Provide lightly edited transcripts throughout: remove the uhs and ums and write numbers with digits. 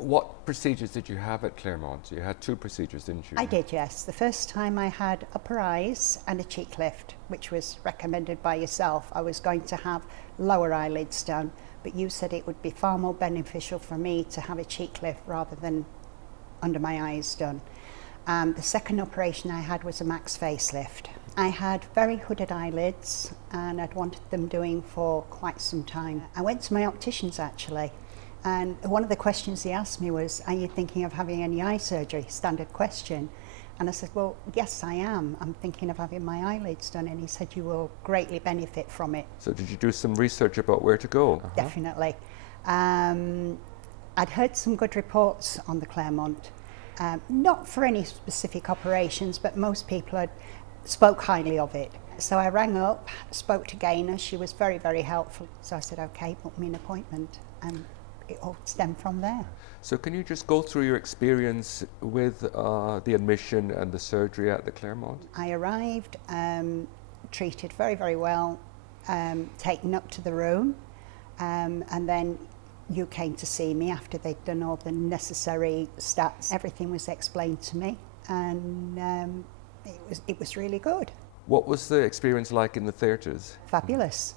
What procedures did you have at Claremont? You had 2 procedures, didn't you? I did, yes. The first time I had upper eyes and a cheek lift, which was recommended by yourself. I was going to have lower eyelids done, but you said it would be far more beneficial for me to have a cheek lift rather than under my eyes done. The second operation I had was a max facelift. I had very hooded eyelids and I'd wanted them doing for quite some time. I went to my opticians actually, and one of the questions he asked me was, are you thinking of having any eye surgery? Standard question. And I said, well, yes, I am. I'm thinking of having my eyelids done. And he said, you will greatly benefit from it. So did you do some research about where to go? Definitely. I'd heard some good reports on the Claremont. Not for any specific operations, but most people had spoke highly of it. So I rang up, spoke to Gaynor. She was very, very helpful. So I said, okay, book me an appointment. And it all stemmed from there. So can you just go through your experience with the admission and the surgery at the Claremont? I arrived, treated very, very well, taken up to the room, and then you came to see me after they'd done all the necessary stats. Everything was explained to me, and it was really good. What was the experience like in the theatres? Fabulous.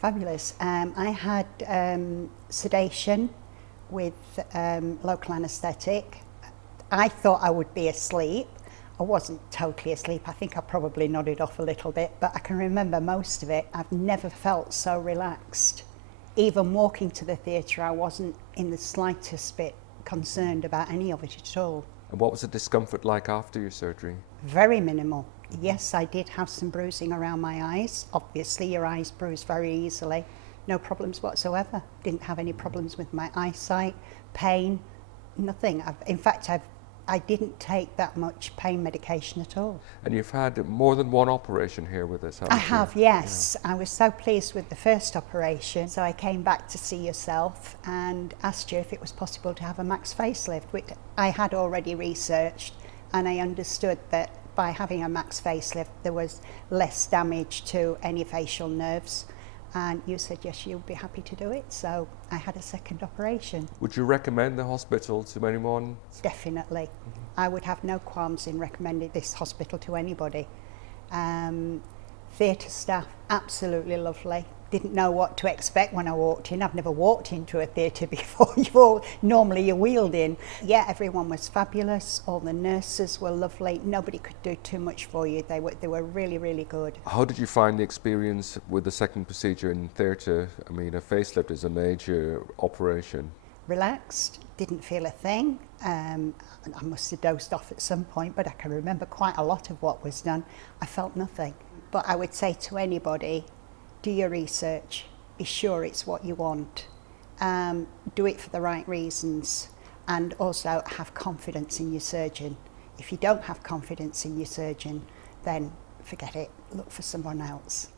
Fabulous. I had sedation with local anaesthetic. I thought I would be asleep. I wasn't totally asleep. I think I probably nodded off a little bit, but I can remember most of it. I've never felt so relaxed. Even walking to the theatre, I wasn't in the slightest bit concerned about any of it at all. And what was the discomfort like after your surgery? Very minimal. Yes, I did have some bruising around my eyes. Obviously, your eyes bruise very easily. No problems whatsoever. Didn't have any problems with my eyesight, pain, nothing. In fact, I didn't take that much pain medication at all. And you've had more than one operation here with us, haven't you? I have, yes. Yeah. I was so pleased with the first operation, so I came back to see yourself and asked you if it was possible to have a max facelift, which I had already researched, and I understood that by having a max facelift there was less damage to any facial nerves. And you said yes, you'd be happy to do it, so I had a second operation. Would you recommend the hospital to anyone? Definitely. I would have no qualms in recommending this hospital to anybody. Theatre staff, absolutely lovely. Didn't know what to expect when I walked in. I've never walked into a theatre before. Normally you're wheeled in. Yeah, everyone was fabulous. All the nurses were lovely. Nobody could do too much for you. They were really, really good. How did you find the experience with the second procedure in theatre? I mean, a facelift is a major operation. Relaxed, didn't feel a thing. I must have dozed off at some point, but I can remember quite a lot of what was done. I felt nothing. But I would say to anybody, do your research, be sure it's what you want, do it for the right reasons, and also have confidence in your surgeon. If you don't have confidence in your surgeon, then forget it, look for someone else.